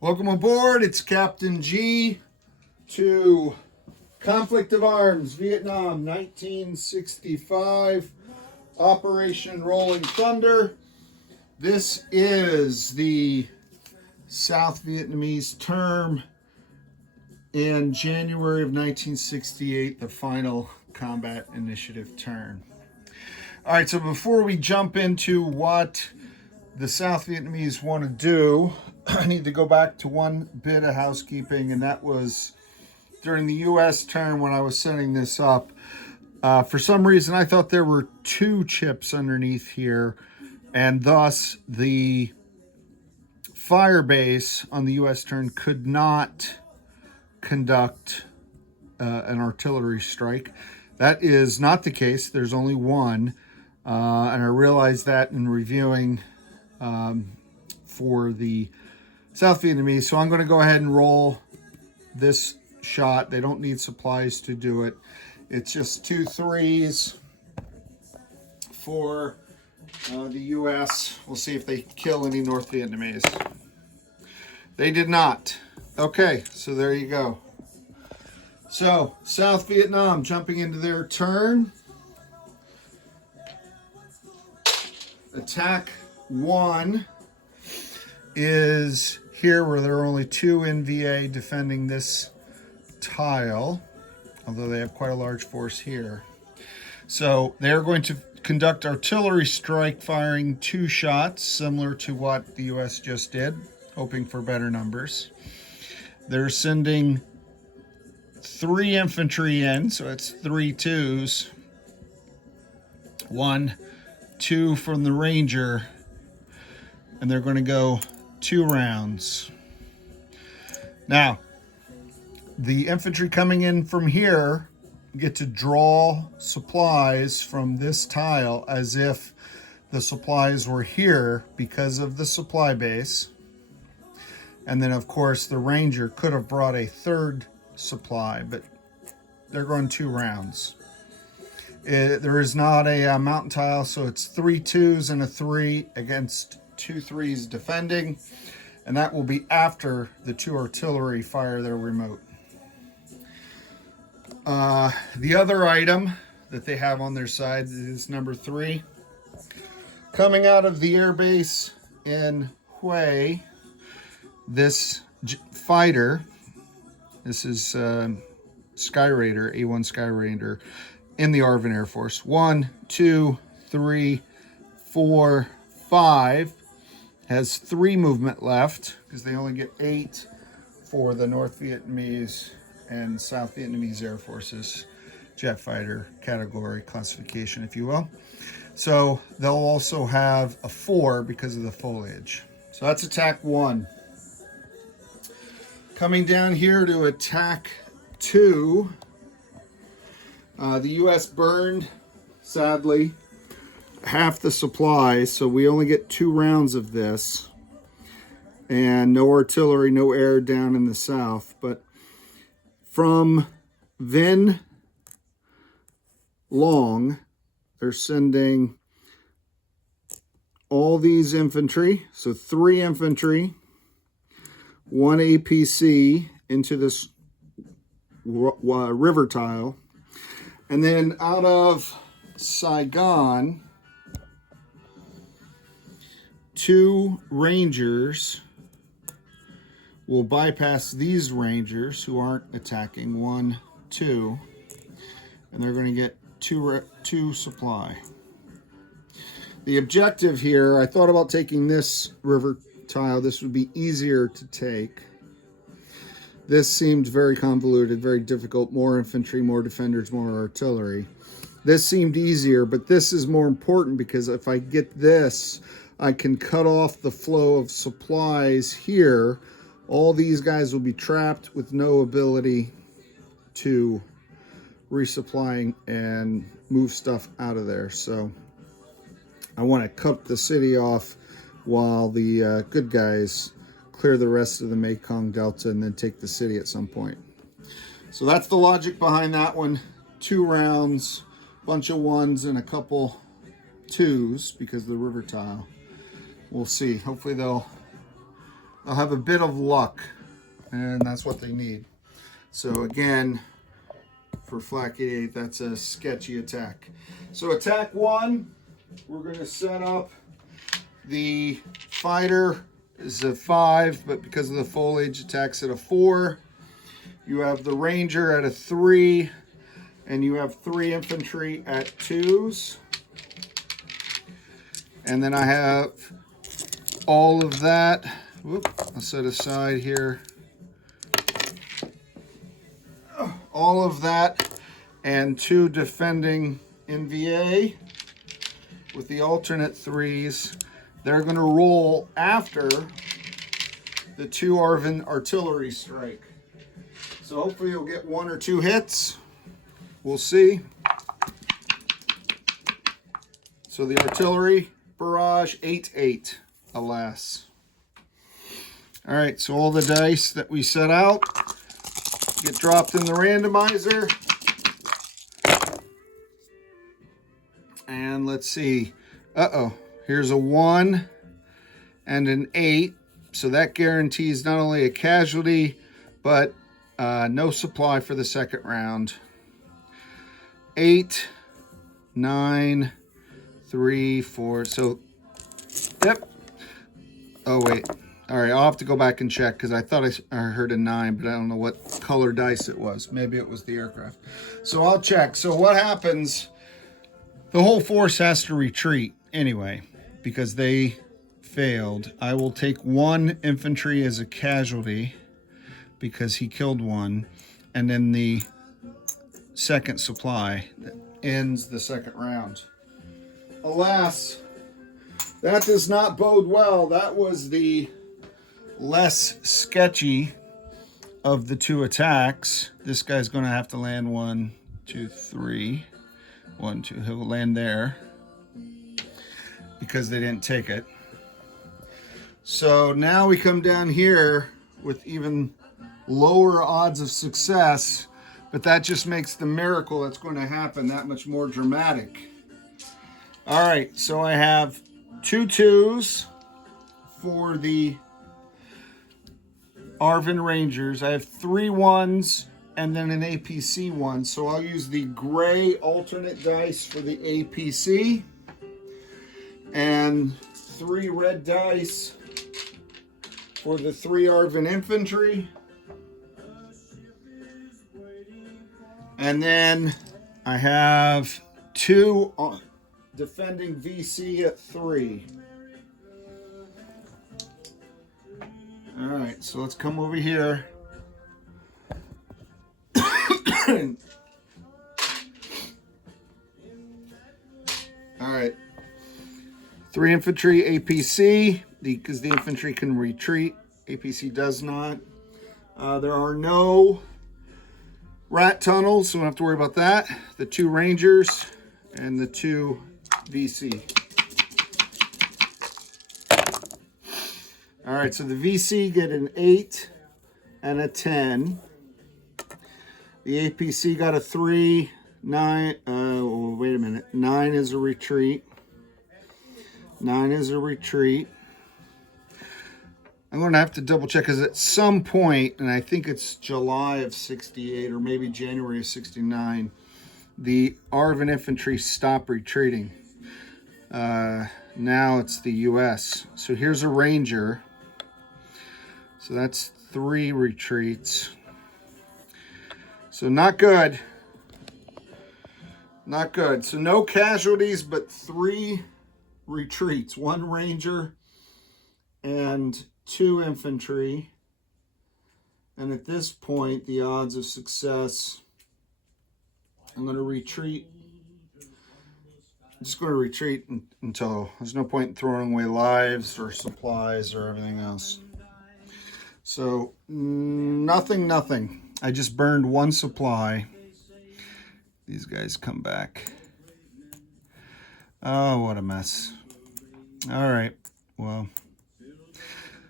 Welcome aboard. It's Captain G to Conflict of Arms, Vietnam, 1965, Operation Rolling Thunder. This is the South Vietnamese term in January of 1968, the final combat initiative turn. All right, so before we jump into what the South Vietnamese want to do, I need to go back to one bit of housekeeping, and that was during the U.S. term when I was setting this up. For some reason, I thought there were two chips underneath here, and thus the fire base on the U.S. turn could not conduct an artillery strike. That is not the case. There's only one, and I realized that in reviewing for the South Vietnamese. So I'm going to go ahead and roll this shot. They don't need supplies to do it. It's just 2 3s for the U.S. We'll see if they kill any North Vietnamese. They did not. Okay, so there you go. So South Vietnam jumping into their turn. Attack 1 is here where there are only 2 NVA defending this tile, although they have quite a large force here. So they're going to conduct artillery strike, firing 2 shots, similar to what the U.S. just did, hoping for better numbers. They're sending 3 infantry in, so it's 3 2s. 1, 2 from the Ranger, and they're going to go 2 rounds. Now, the infantry coming in from here get to draw supplies from this tile as if the supplies were here because of the supply base. And then, of course, the Ranger could have brought a 3rd supply, but they're going 2 rounds. There is not a mountain tile, so it's 3 2s and a 3 against 2 3s defending, and that will be after the 2 artillery fire their remote. The other item that they have on their side is number 3. Coming out of the air base in Hue, this fighter, this is Sky Raider, A1 Sky Raider, in the ARVN Air Force. 1, 2, 3, 4, 5. Has 3 movement left because they only get 8 for the North Vietnamese and South Vietnamese Air Forces jet fighter category classification, if you will. So they'll also have a 4 because of the foliage. So that's attack 1. Coming down here to attack 2. The U.S. burned, sadly, half the supplies, so we only get 2 rounds of this. And no artillery, no air down in the south. But from Vinh Long, they're sending all these infantry, so 3 infantry, 1 APC into this river tile. And then out of Saigon, 2 Rangers will bypass these Rangers who aren't attacking. 1, 2. And they're going to get 2 supply. The objective here, I thought about taking this river tile. This would be easier to take. This seemed very convoluted, very difficult. More infantry, more defenders, more artillery. This seemed easier, but this is more important because if I get this, I can cut off the flow of supplies here. All these guys will be trapped with no ability to resupplying and move stuff out of there. So I want to cut the city off while the good guys clear the rest of the Mekong Delta and then take the city at some point. So that's the logic behind that one. 2 rounds, bunch of 1s and a couple 2s because of the river tile. We'll see. Hopefully they'll they'll have a bit of luck, and that's what they need. So again, for Flak 88, that's a sketchy attack. So attack 1, we're going to set up the fighter is a 5, but because of the foliage, attacks at a 4. You have the ranger at a 3, and you have 3 infantry at 2s. And then I have all of that. Whoop, I'll set aside here. All of that and 2 defending NVA with the alternate 3s. They're going to roll after the 2 ARVN artillery strike. So hopefully you'll get 1 or 2 hits. We'll see. So the artillery barrage 8-8, alas. All right, so all the dice that we set out get dropped in the randomizer. And let's see. Uh-oh. Here's a 1 and an 8. So that guarantees not only a casualty, but no supply for the second round. 8, 9, 3, 4. So, yep. Oh, wait. All right, I'll have to go back and check because I thought I heard a 9, but I don't know what color dice it was. Maybe it was the aircraft. So I'll check. So what happens, the whole force has to retreat anyway because they failed. I will take 1 infantry as a casualty because he killed 1, and then the second supply that ends the second round. Alas, that does not bode well. That was the less sketchy of the 2 attacks. This guy's going to have to land 1, 2, 3. 1, 2. He'll land there because they didn't take it. So now we come down here with even lower odds of success, but that just makes the miracle that's going to happen that much more dramatic. All right, so I have 2 2s for the ARVN Rangers. I have 3 1s and then an APC 1. So I'll use the gray alternate dice for the APC and 3 red dice for the 3 ARVN Infantry. And then I have 2 defending VC at 3. All right, so let's come over here. All right, 3 infantry APC, because the infantry can retreat. APC does not. There are no rat tunnels, so we don't have to worry about that. The 2 Rangers and the 2 VC. All right, so the VC get an 8 and a 10. The APC got a 3, 9. Oh, wait a minute. 9 is a retreat. 9 is a retreat. I'm going to have to double check because at some point, and I think it's July of 68 or maybe January of 69, the ARVN Infantry stopped retreating. Now it's the US. So here's a Ranger. So that's 3 retreats. So not good. Not good. So no casualties, but 3 retreats. 1 Ranger and 2 infantry. And at this point, the odds of success, I'm going to retreat. I'm just going to retreat until there's no point in throwing away lives or supplies or everything else. So nothing. I just burned 1 supply. These guys come back. Oh, what a mess. All right, well,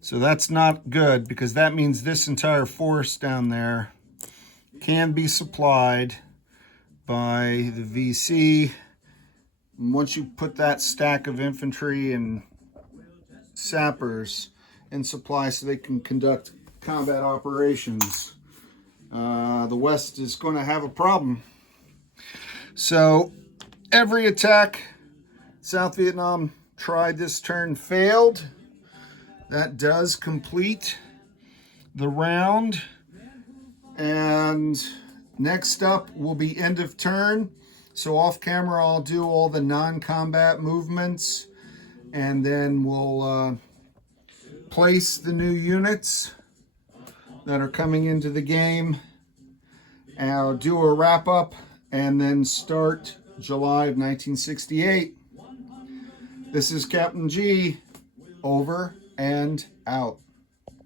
so that's not good because that means this entire force down there can be supplied by the VC. And once you put that stack of infantry and sappers and supplies so they can conduct combat operations. The West is going to have a problem. So every attack South Vietnam tried this turn failed. That does complete the round. And next up will be end of turn. So off camera, I'll do all the non-combat movements, and then we'll place the new units that are coming into the game. And I'll do a wrap up and then start July of 1968. This is Captain G, over and out.